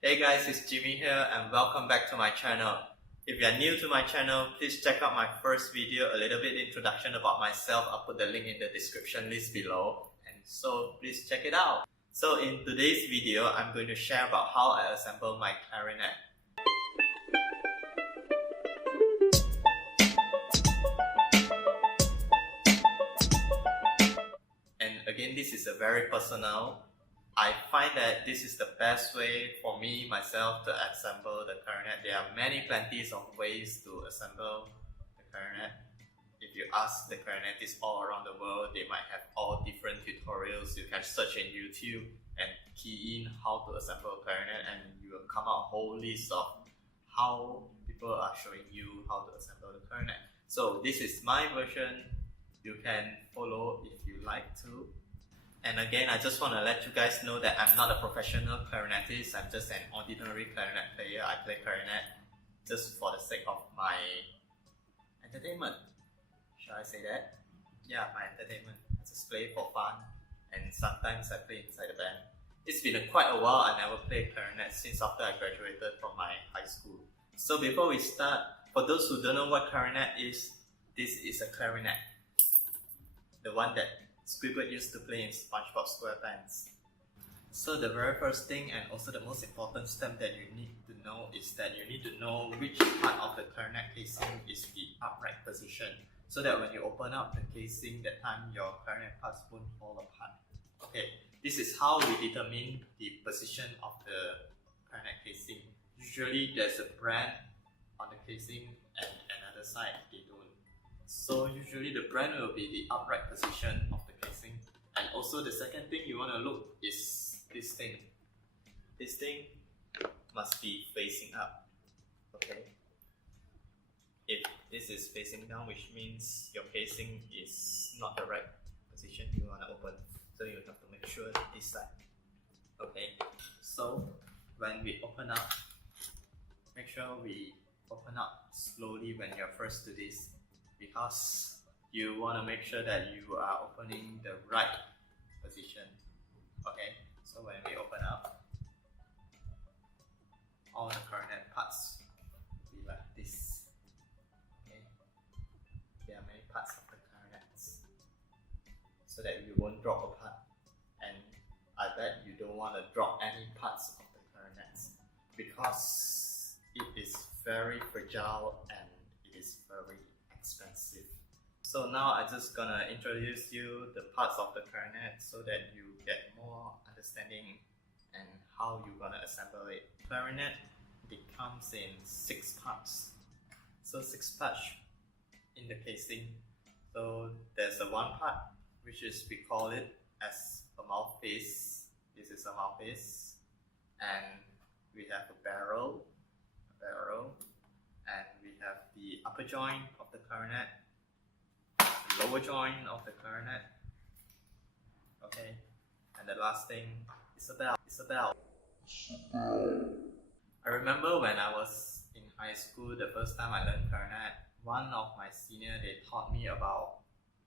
Hey guys, it's Jimmy here and welcome back to my channel. If you are new to my channel, please check out my first video, a little bit introduction about myself. I'll put the link in the description list below, and so please check it out. So in today's video, I'm going to share about how I assemble my clarinet. And again, this is a very personal. I find that this is the best way for me, myself, to assemble the clarinet. There are plenties of ways to assemble the clarinet. If you ask the clarinetists all around the world, they might have all different tutorials. You can search in YouTube and key in how to assemble a clarinet, and you will come out a whole list of how people are showing you how to assemble the clarinet. So this is my version. You can follow if you like to. And again, I just want to let you guys know that I'm not a professional clarinetist. I'm just an ordinary clarinet player. I play clarinet just for the sake of my entertainment. Shall I say that? Yeah, my entertainment. I just play for fun, and sometimes I play inside the band. It's been quite a while. I never played clarinet since after I graduated from my high school. So before we start, for those who don't know what clarinet is, this is a clarinet. The one that Squidward used to play in SpongeBob SquarePants. So the very first thing, and also the most important step that you need to know, is that you need to know which part of the clarinet casing is the upright position, so that when you open up the casing, that time your clarinet parts won't fall apart. Okay, this is how we determine the position of the clarinet casing. Usually there's a brand on the casing and another side they don't. So usually the brand will be the upright position of the casing. And also the second thing you want to look is this thing. This thing must be facing up. Okay. If this is facing down, which means your casing is not the right position you want to open. So you have to make sure this side. Okay. So when we open up, make sure we open up slowly when you're first to this, because you want to make sure that you are opening the right position. Okay, so when we open up, all the clarinet parts will be like this. Okay, there are many parts of the clarinets, so that you won't drop apart. And I bet you don't want to drop any parts of the clarinets, because it is very fragile and it is very expensive. So now I'm just gonna introduce you the parts of the clarinet so that you get more understanding and how you're gonna assemble it. Clarinet, it comes in 6 parts. So 6 parts in the casing. So there's a one part which is, we call it as a mouthpiece. This is a mouthpiece, and we have a barrel, and we have the upper joint of the clarinet, the lower joint of the clarinet. Okay, and the last thing is a bell. I remember when I was in high school, the first time I learned clarinet, one of my seniors, they taught me about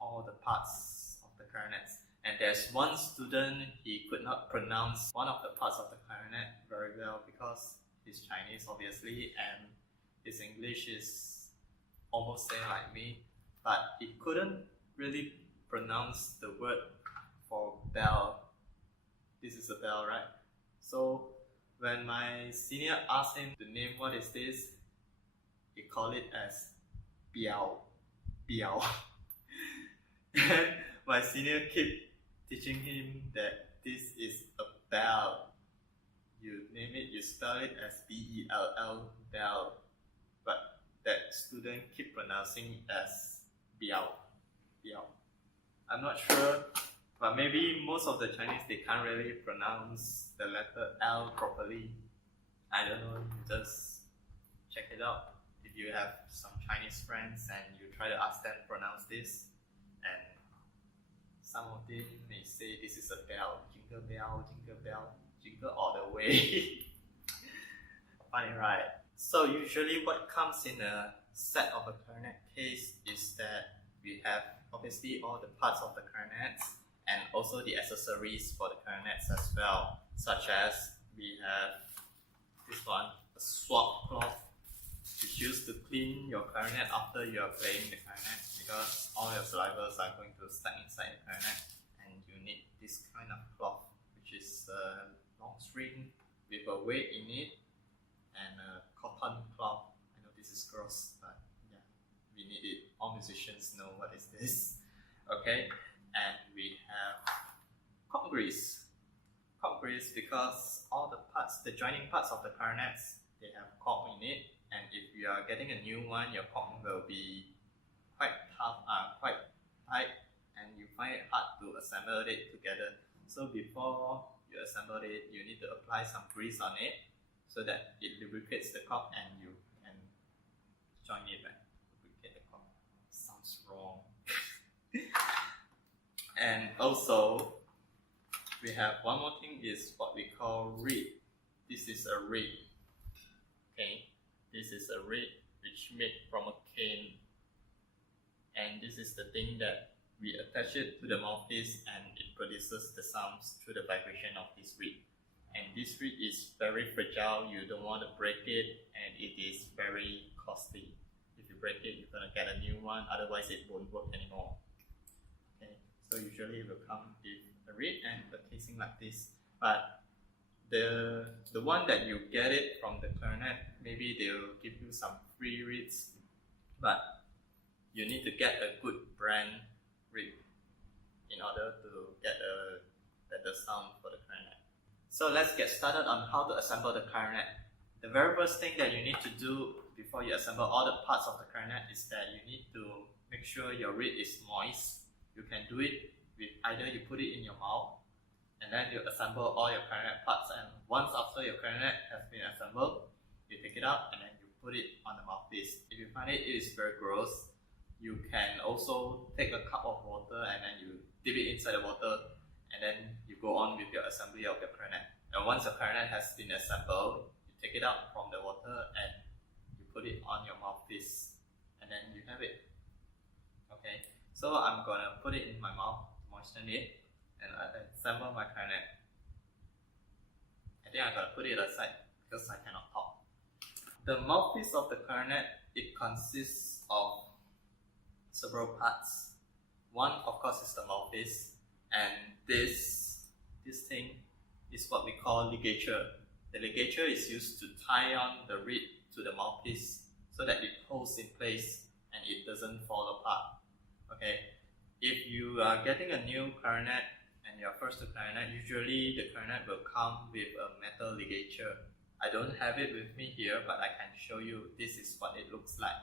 all the parts of the clarinets. And there's one student, he could not pronounce one of the parts of the clarinet very well because he's Chinese, obviously, and his English is almost same like me, but he couldn't really pronounce the word for bell. This is a bell, right? So when my senior asked him to name what is this, he called it as biao. And my senior kept teaching him that this is a bell. You name it, you spell it as B-E-L-L, bell. But that student keep pronouncing as biao. I'm not sure, but maybe most of the Chinese, they can't really pronounce the letter L properly. I don't know, just check it out. If you have some Chinese friends and you try to ask them to pronounce this, and some of them may say this is a bell, jingle bell, jingle all the way. Funny, right? So usually what comes in a set of a clarinet case is that we have obviously all the parts of the clarinets and also the accessories for the clarinets as well, such as we have one, a swab cloth, which used to clean your clarinet after you are playing the clarinet, because all your salivas are going to stuck inside the clarinet, and you need this kind of cloth, which is a long string with a weight in it and a cotton cloth. I know this is gross, but yeah, we need it. All musicians know what is this. Okay, and we have cork grease. Cork grease because all the parts, the joining parts of the clarinets, they have cork in it, and if you are getting a new one, your cork will be quite tough, quite tight, and you find it hard to assemble it together. So before you assemble it, you need to apply some grease on it so that it lubricates the cork and you can join it back. Lubricate the cork. Sounds wrong. And also, we have one more thing, is what we call reed. This is a reed. Okay, this is a reed which made from a cane, and this is the thing that we attach it to the mouthpiece, and it produces the sounds through the vibration of this reed. And this reed is very fragile. You don't want to break it, and it is very costly. If you break it, you're gonna get a new one. Otherwise, it won't work anymore. Okay, so usually it will come with a reed and a casing like this. But the one that you get it from the clarinet, maybe they'll give you some free reeds, but you need to get a good brand reed in order to get a better sound for the clarinet. So let's get started on how to assemble the clarinet. The very first thing that you need to do before you assemble all the parts of the clarinet is that you need to make sure your reed is moist. You can do it with either you put it in your mouth and then you assemble all your clarinet parts, and once after your clarinet has been assembled, you take it out and then you put it on the mouthpiece. If you find it is very gross, you can also take a cup of water and then you dip it inside the water, and then you go on with your assembly of your clarinet. And once your clarinet has been assembled, you take it out from the water and you put it on your mouthpiece, and then you have it. Okay, so I'm gonna put it in my mouth, moisten it, and I assemble my clarinet. I think I'm gonna put it aside because I cannot talk. The mouthpiece of the clarinet, it consists of several parts. One, of course, is the mouthpiece, and this thing is what we call ligature. The ligature is used to tie on the reed to the mouthpiece so that it holds in place and it doesn't fall apart. Okay, if you are getting a new clarinet and you're first to clarinet, usually the clarinet will come with a metal ligature. I don't have it with me here, but I can show you. This is what it looks like.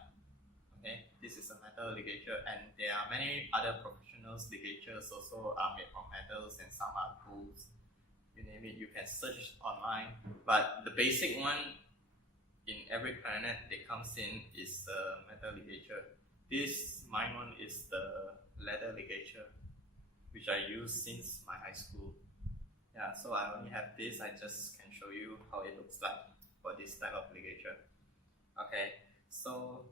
Okay, this is a metal ligature, and there are many other professional ligatures also are made from metals, and some are golds. You name it, you can search online. But the basic one in every clarinet that comes in is the metal ligature. This mine one is the leather ligature, which I use since my high school. Yeah, so I only have this. I just can show you how it looks like for this type of ligature. Okay, so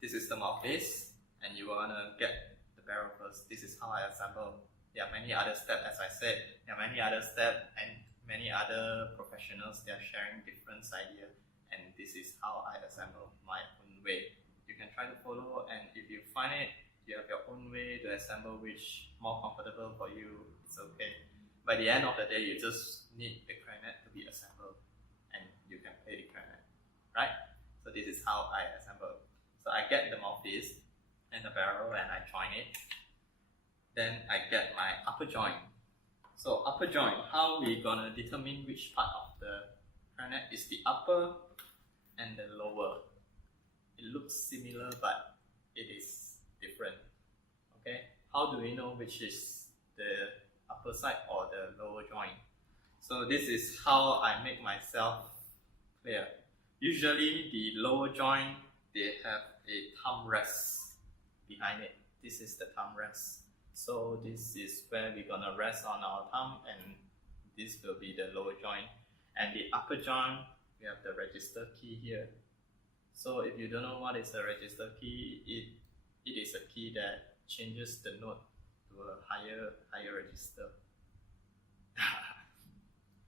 this is the mouthpiece, and you wanna get the barrel first. This is how I assemble. There are many other steps, as I said. There are many other steps, and many other professionals, they are sharing different ideas, and this is how I assemble my own way. You can try to follow, and if you find it, you have your own way to assemble which more comfortable for you, it's okay. By the end of the day, you just need the clarinet to be assembled, and you can play the clarinet, right? So this is how I assemble. So I get the mouthpiece and the barrel and I join it. Then I get my upper joint. So upper joint, how we gonna determine which part of the clarinet is the upper and the lower? It looks similar, but it is different. Okay, how do we know which is the upper side or the lower joint? So this is how I make myself clear. Usually the lower joint, they have a thumb rest behind it. This is the thumb rest. So this is where we're gonna rest on our thumb, and this will be the lower joint. And the upper joint, we have the register key here. So if you don't know what is a register key, it is a key that changes the note to a higher register.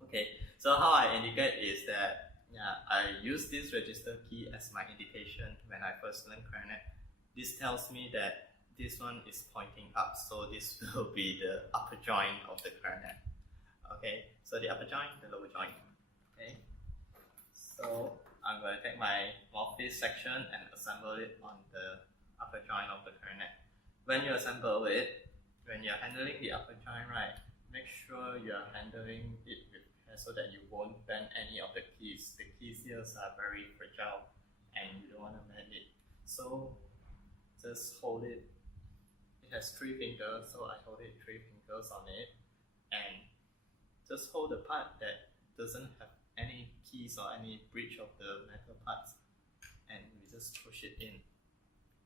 Okay, so how I indicate is that I use this register key as my indication when I first learned clarinet. This tells me that this one is pointing up, so this will be the upper joint of the clarinet. Okay, so the upper joint, the lower joint. Okay, so I'm going to take my mouthpiece section and assemble it on the upper joint of the clarinet. When you assemble it, when you're handling the upper joint, right, make sure you're handling it with care so that you won't bend any of the keys. The keys here are very fragile and you don't want to bend it. So just hold it. It has 3 fingers, so I hold it 3 fingers on it, and just hold the part that doesn't have any keys or any breach of the metal parts, and we just push it in.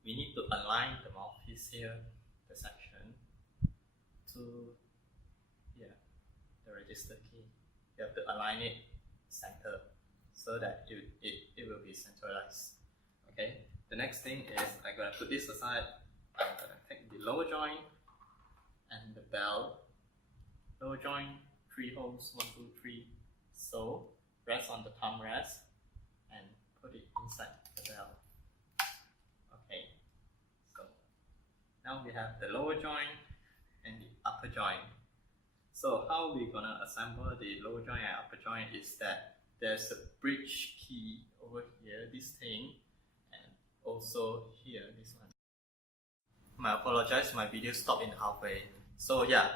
We need to align the mouthpiece here, the section, to here, the register key. You have to align it center so that it will be centralized. Okay, the next thing is I'm going to put this aside. I'm going to take the lower joint and the bell. Lower joint, 3 holes, 1, 2, 3. So rest on the thumb rest and put it inside the bell. Okay, so now we have the lower joint and the upper joint. So how we're gonna assemble the lower joint and upper joint is that there's a bridge key over here, this thing, and also here, this one. I apologize, my video stopped in halfway. So yeah,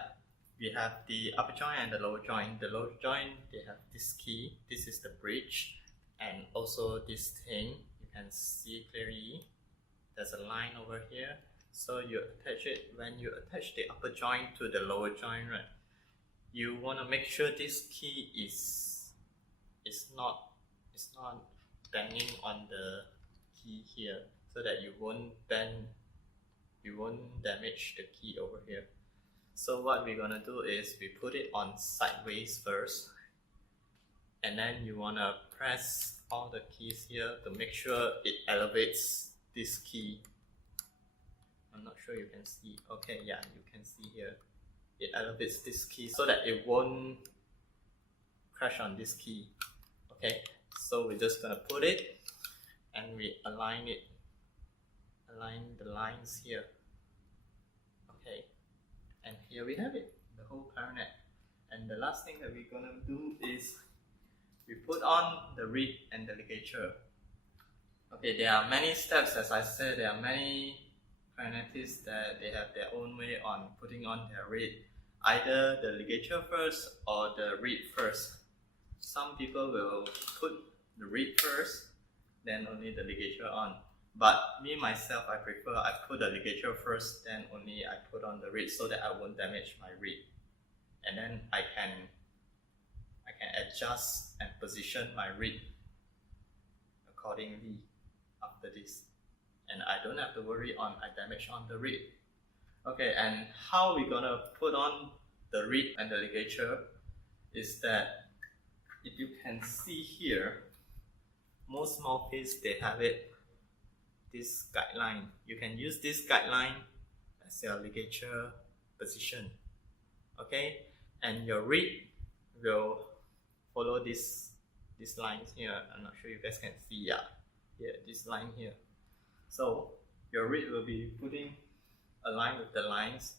we have the upper joint and the lower joint. The lower joint, they have this key, this is the bridge, and also this thing, you can see clearly, there's a line over here. So you attach it, when you attach the upper joint to the lower joint, right, you want to make sure this key is not banging on the key here, so that you won't damage the key over here. So what we're gonna do is we put it on sideways first, and then you wanna press all the keys here to make sure it elevates this key. I'm not sure you can see. Okay, yeah, you can see here. It elevates this key so that it won't crash on this key. Okay, so we're just gonna put it and we align it. Align the lines here. Okay, and here we have it, the whole clarinet. And the last thing that we're gonna do is we put on the reed and the ligature. Okay, there are many steps. As I said, there are many clarinetists that they have their own way on putting on their reed. Either the ligature first or the reed first. Some people will put the reed first, then only the ligature on. But me myself, I prefer I put the ligature first, then only I put on the reed so that I won't damage my reed. And then I can adjust and position my reed accordingly after this. And I don't have to worry on I damage on the reed. Okay, and how we're gonna put on the reed and the ligature is that if you can see here, most mouthpiece they have it, this guideline. You can use this guideline as your ligature position. Okay, and your reed will follow these lines here. I'm not sure you guys can see. Yeah, here, this line here. So your reed will be putting a line with the lines.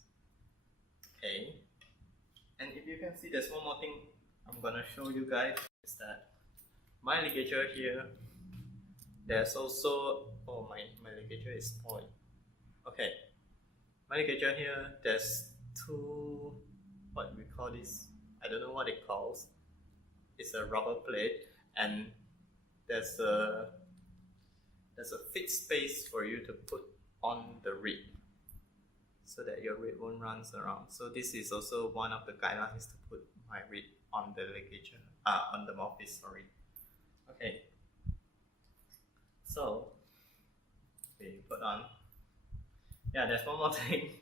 Okay, and if you can see, there's one more thing I'm gonna show you guys, is that my ligature here, there's also, oh, my ligature is spoiled. Okay, my ligature here, there's 2, what we call this, I don't know what it calls. It's a rubber plate, and there's a fit space for you to put on the reed so that your reed won't run around. So this is also one of the guidelines, to put my reed on the ligature, on the mouthpiece, sorry. Okay, so we put on. Yeah, there's one more thing.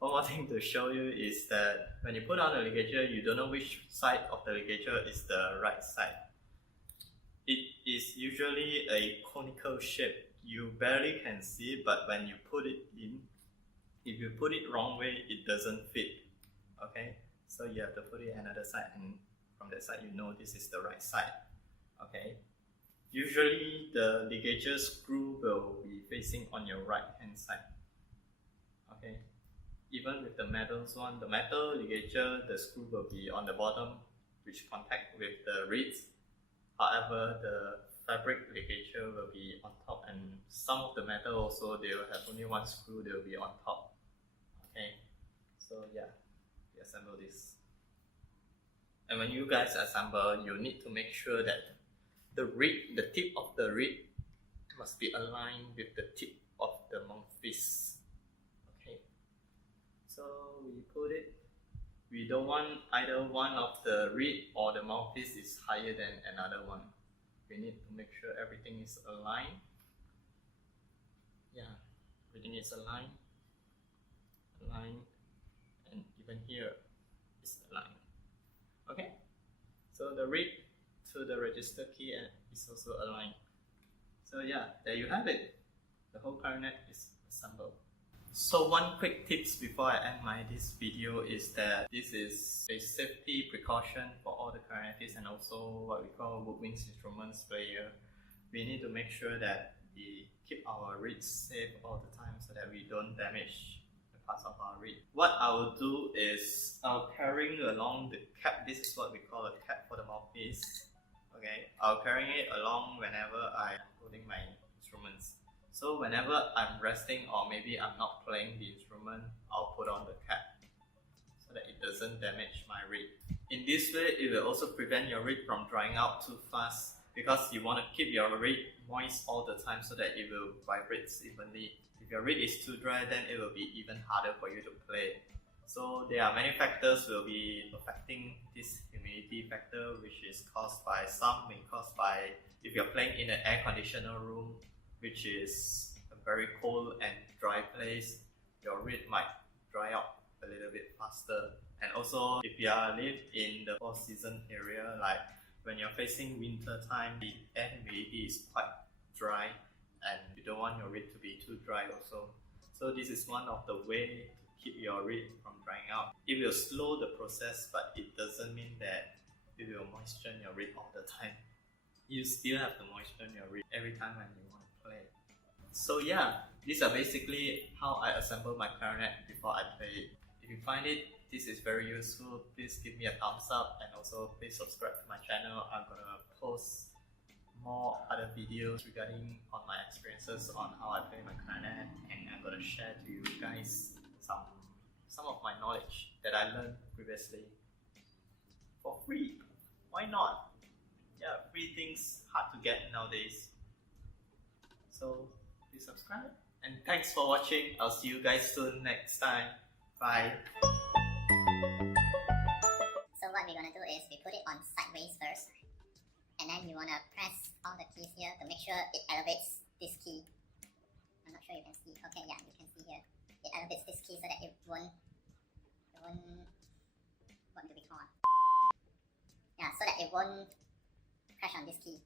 One more thing to show you is that when you put on the ligature, you don't know which side of the ligature is the right side. It is usually a conical shape. You barely can see it, but when you put it in, if you put it wrong way, it doesn't fit. Okay, so you have to put it another side, and from that side you know this is the right side. Okay, Usually the ligature screw will be facing on your right hand side. Okay, even with the metals one, the metal ligature, the screw will be on the bottom, which contact with the reeds. However, the fabric ligature will be on top, and some of the metal also, they will have only one screw, they will be on top. Okay, so yeah, we assemble this. And when you guys assemble, you need to make sure that the tip of the reed must be aligned with the tip of the mouthpiece. Okay, so we put it. We don't want either one of the reed or the mouthpiece is higher than another one. We need to make sure everything is aligned. Yeah, everything is aligned, and even here is aligned. Okay, so the reed to the register key is also aligned. So yeah, there you have it. The whole clarinet is assembled. So one quick tips before I end this video is that this is a safety precaution for all the clarinetists and also what we call woodwind instruments player. We need to make sure that we keep our reeds safe all the time so that we don't damage the parts of our reed. What I will do is I'll carrying along the cap. This is what we call a cap for the mouthpiece. Okay, I'll carrying it along whenever I'm holding my instruments. So whenever I'm resting or maybe I'm not playing the instrument, I'll put on the cap so that it doesn't damage my reed. In this way, it will also prevent your reed from drying out too fast because you want to keep your reed moist all the time so that it will vibrate evenly. If your reed is too dry, then it will be even harder for you to play. So there are many factors will be affecting this humidity factor, which is caused by if you're playing in an air conditioner room, which is a very cold and dry place, your reed might dry out a little bit faster. And also if you live in the four season area, like when you're facing winter time, the air humidity is quite dry and you don't want your reed to be too dry also. So this is one of the way to keep your reed from drying out. It will slow the process, but it doesn't mean that it will moisten your reed all the time. You still have to moisten your reed every time when you want to play. So yeah, these are basically how I assemble my clarinet before I play it. If you find this is very useful, please give me a thumbs up and also please subscribe to my channel. I'm gonna post more other videos regarding on my experiences on how I play my clarinet, and I'm gonna share to you guys some of my knowledge that I learned previously for free. Why not? Yeah, free things hard to get nowadays. So please subscribe and thanks for watching. I'll see you guys soon next time. Bye. So what we're gonna do is we put it on sideways first, and then you wanna press all the keys here to make sure it elevates this key. I'm not sure you can see. Okay, yeah, you can see here. It elevates this key so that it won't what do we call it? Yeah, so that it won't crash on this key.